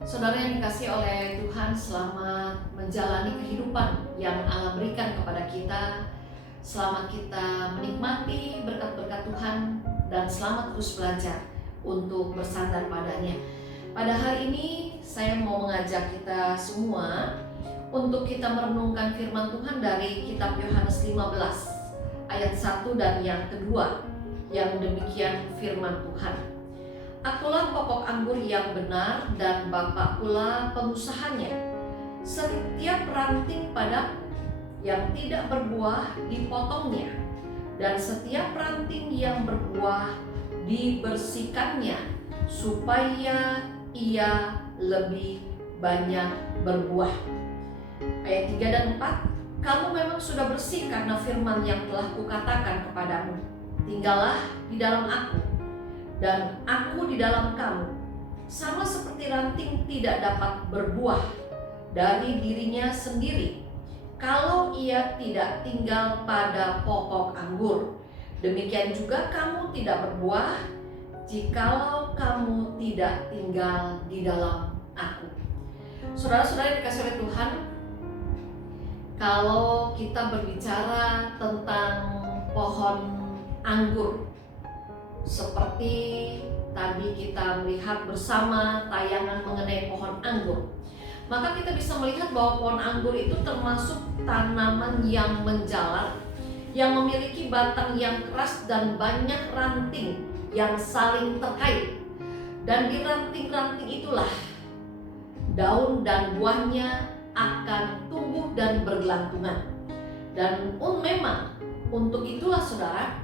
Saudara yang dikasihi oleh Tuhan, selamat menjalani kehidupan yang Allah berikan kepada kita. Selamat kita menikmati berkat-berkat Tuhan dan selamat terus belajar untuk bersandar padanya. Pada hari ini saya mau mengajak kita semua untuk kita merenungkan firman Tuhan dari kitab Yohanes 15 ayat 1 dan yang kedua, yang demikian firman Tuhan. Akulah pokok anggur yang benar dan Bapa pula pengusahanya. Setiap ranting padaku yang tidak berbuah dipotongnya, dan setiap ranting yang berbuah dibersihkannya, supaya ia lebih banyak berbuah. Ayat 3 dan 4, kamu memang sudah bersih karena firman yang telah kukatakan kepadamu. Tinggallah di dalam aku, dan aku di dalam kamu. Sama seperti ranting tidak dapat berbuah dari dirinya sendiri kalau ia tidak tinggal pada pokok anggur. Demikian juga kamu tidak berbuah jikalau kamu tidak tinggal di dalam aku. Saudara-saudara yang dikasihi oleh Tuhan, kalau kita berbicara tentang pohon anggur, seperti tadi kita melihat bersama tayangan mengenai pohon anggur, maka kita bisa melihat bahwa pohon anggur itu termasuk tanaman yang menjalar, yang memiliki batang yang keras dan banyak ranting yang saling terkait. Dan di ranting-ranting itulah daun dan buahnya akan tumbuh dan bergelantungan. Dan memang untuk itulah saudara,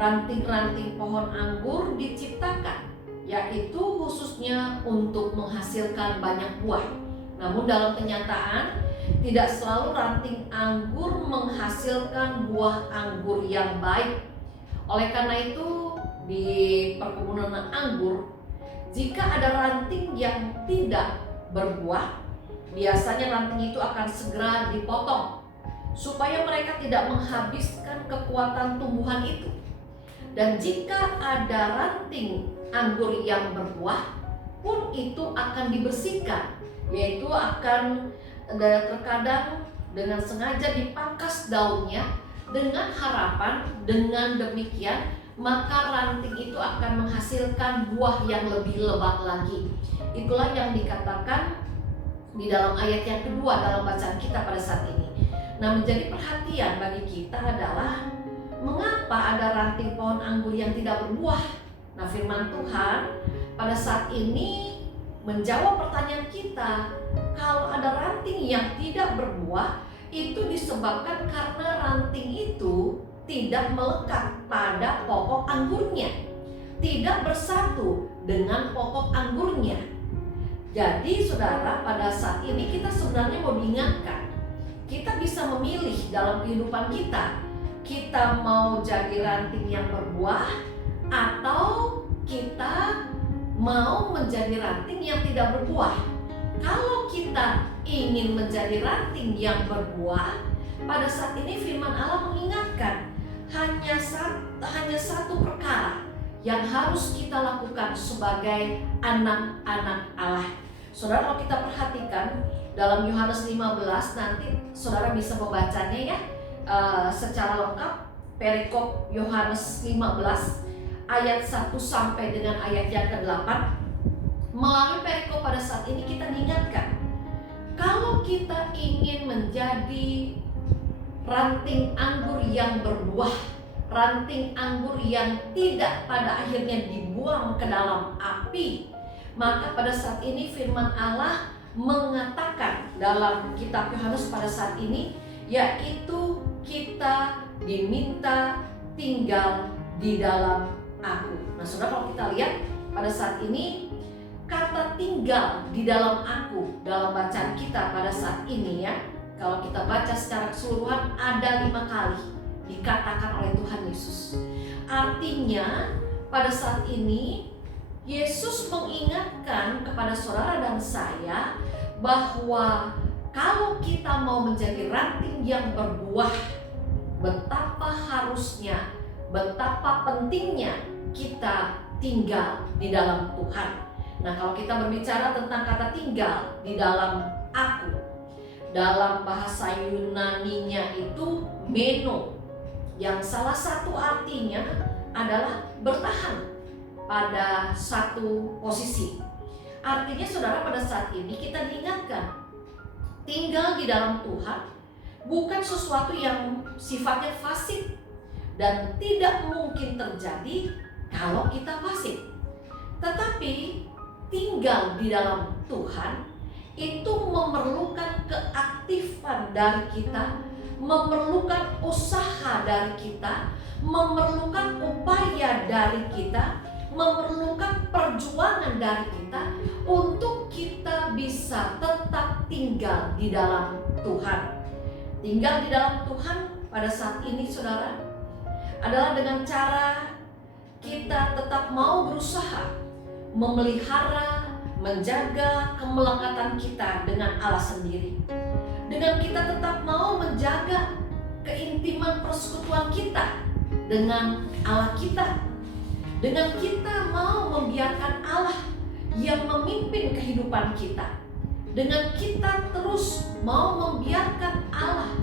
ranting-ranting pohon anggur diciptakan, yaitu khususnya untuk menghasilkan banyak buah. Namun dalam kenyataan, tidak selalu ranting anggur menghasilkan buah anggur yang baik. Oleh karena itu, di perkebunan anggur, jika ada ranting yang tidak berbuah, biasanya ranting itu akan segera dipotong supaya mereka tidak menghabiskan kekuatan tumbuhan itu. Dan jika ada ranting anggur yang berbuah pun itu akan dibersihkan, yaitu akan terkadang dengan sengaja dipangkas daunnya dengan harapan dengan demikian maka ranting itu akan menghasilkan buah yang lebih lebat lagi. Itulah yang dikatakan di dalam ayat yang kedua dalam bacaan kita pada saat ini. Nah, menjadi perhatian bagi kita adalah mengapa ada ranting pohon anggur yang tidak berbuah. Nah, firman Tuhan pada saat ini menjawab pertanyaan kita. Kalau ada ranting yang tidak berbuah, itu disebabkan karena ranting itu tidak melekat pada pokok anggurnya, tidak bersatu dengan pokok anggurnya. Jadi saudara, pada saat ini kita sebenarnya mau diingatkan, kita bisa memilih dalam kehidupan kita. Kita mau jadi ranting yang berbuah atau kita mau menjadi ranting yang tidak berbuah. Kalau kita ingin menjadi ranting yang berbuah, pada saat ini firman Allah mengingatkan hanya satu perkara yang harus kita lakukan sebagai anak-anak Allah. Saudara, kalau kita perhatikan dalam Yohanes 15, nanti saudara bisa membacanya ya secara lengkap, perikop Yohanes 15 ayat 1 sampai dengan ayat yang ke-8. Melalui perikop pada saat ini kita diingatkan, kalau kita ingin menjadi ranting anggur yang berbuah, ranting anggur yang tidak pada akhirnya dibuang ke dalam api, maka pada saat ini firman Allah mengatakan dalam kitab Yohanes pada saat ini, yaitu kita diminta tinggal di dalam aku. Nah, saudara, kalau kita lihat pada saat ini kata tinggal di dalam aku dalam bacaan kita pada saat ini ya, kalau kita baca secara keseluruhan ada 5 kali dikatakan oleh Tuhan Yesus. Artinya pada saat ini Yesus mengingatkan kepada saudara dan saya bahwa kalau kita mau menjadi ranting yang berbuah, betapa harusnya, betapa pentingnya kita tinggal di dalam Tuhan. Nah, kalau kita berbicara tentang kata tinggal di dalam aku, dalam bahasa Yunaninya itu meno, yang salah satu artinya adalah bertahan pada satu posisi. Artinya saudara, pada saat ini kita diingatkan tinggal di dalam Tuhan bukan sesuatu yang sifatnya fasik dan tidak mungkin terjadi kalau kita fasik. Tetapi tinggal di dalam Tuhan itu memerlukan keaktifan dari kita, memerlukan usaha dari kita, memerlukan upaya dari kita, memerlukan perjuangan dari kita untuk kita bisa tetap tinggal di dalam Tuhan. Tinggal di dalam Tuhan pada saat ini saudara adalah dengan cara kita tetap mau berusaha memelihara, menjaga kemelekatan kita dengan Allah sendiri. Dengan kita tetap mau menjaga keintiman persekutuan kita dengan Allah kita. Dengan kita mau membiarkan Allah yang memimpin kehidupan kita. Dengan kita terus mau membiarkan Allah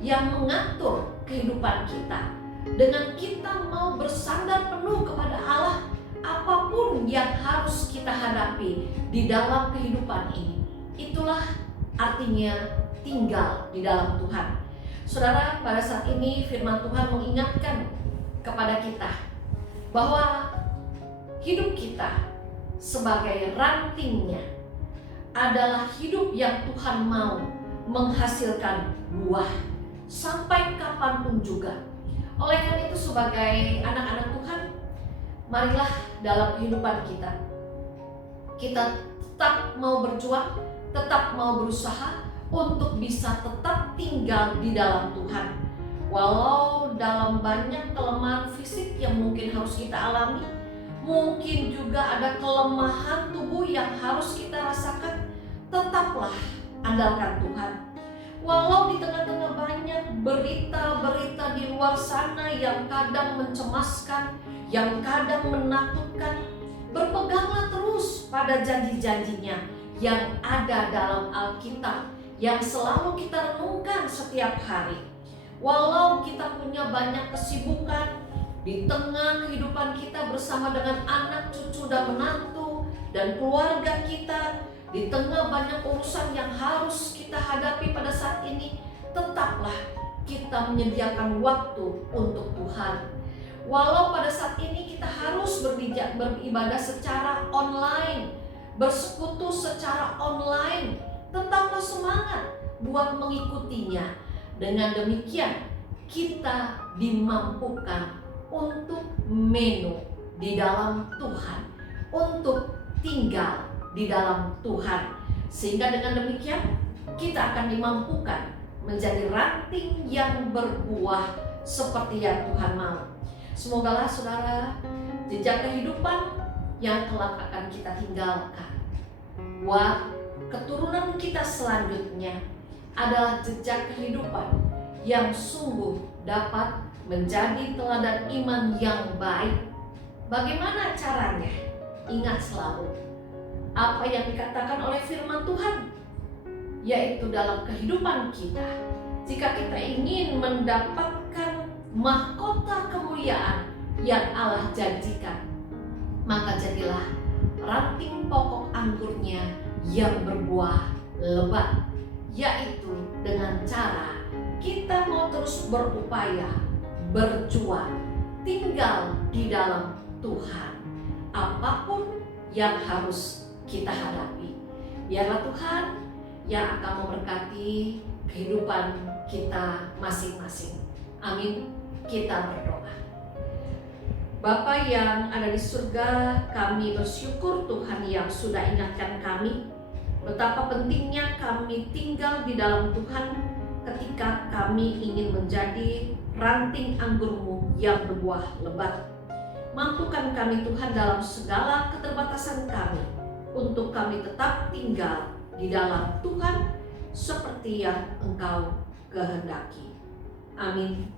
yang mengatur kehidupan kita. Dengan kita mau bersandar penuh kepada Allah apapun yang harus kita hadapi di dalam kehidupan ini. Itulah artinya tinggal di dalam Tuhan. Saudara, pada saat ini firman Tuhan mengingatkan kepada kita bahwa hidup kita sebagai rantingnya adalah hidup yang Tuhan mau menghasilkan buah sampai kapanpun juga. Oleh karena itu sebagai anak-anak Tuhan, marilah dalam kehidupan kita tetap mau berjuang, tetap mau berusaha untuk bisa tetap tinggal di dalam Tuhan. Walau dalam banyak kelemahan fisik yang mungkin harus kita alami, mungkin juga ada kelemahan tubuh yang harus kita rasakan, tetaplah andalkan Tuhan. Walau di tengah-tengah banyak berita-berita di luar sana yang kadang mencemaskan, yang kadang menakutkan, berpeganglah terus pada janji-janjinya yang ada dalam Alkitab, yang selalu kita renungkan setiap hari. Walau kita punya banyak kesibukan di tengah kehidupan kita bersama dengan anak, cucu, dan menantu, dan keluarga kita, di tengah banyak urusan yang harus kita hadapi pada saat ini, tetaplah kita menyediakan waktu untuk Tuhan. Walau pada saat ini kita harus beribadah secara online, bersekutu secara online, tetaplah semangat buat mengikutinya. Dengan demikian kita dimampukan untuk meno di dalam Tuhan, untuk tinggal di dalam Tuhan, sehingga dengan demikian kita akan dimampukan menjadi ranting yang berbuah seperti yang Tuhan mau. Semogalah saudara, jejak kehidupan yang kelak akan kita tinggalkan buat keturunan kita selanjutnya adalah jejak kehidupan yang sungguh dapat menjadi teladan iman yang baik. Bagaimana caranya? Ingat selalu apa yang dikatakan oleh firman Tuhan, yaitu dalam kehidupan kita, jika kita ingin mendapatkan mahkota kemuliaan yang Allah janjikan, maka jadilah ranting pokok anggurnya yang berbuah lebat, yaitu dengan cara kita mau terus berupaya, berjuang, tinggal di dalam Tuhan apapun yang harus kita hadapi. Biarlah Tuhan yang akan memberkati kehidupan kita masing-masing. Amin. Kita berdoa. Bapa yang ada di surga, kami bersyukur Tuhan yang sudah ingatkan kami betapa pentingnya kami tinggal di dalam Tuhan ketika kami ingin menjadi ranting anggur-Mu yang berbuah lebat. Mampukan kami Tuhan dalam segala keterbatasan kami untuk kami tetap tinggal di dalam Tuhan seperti yang Engkau kehendaki. Amin.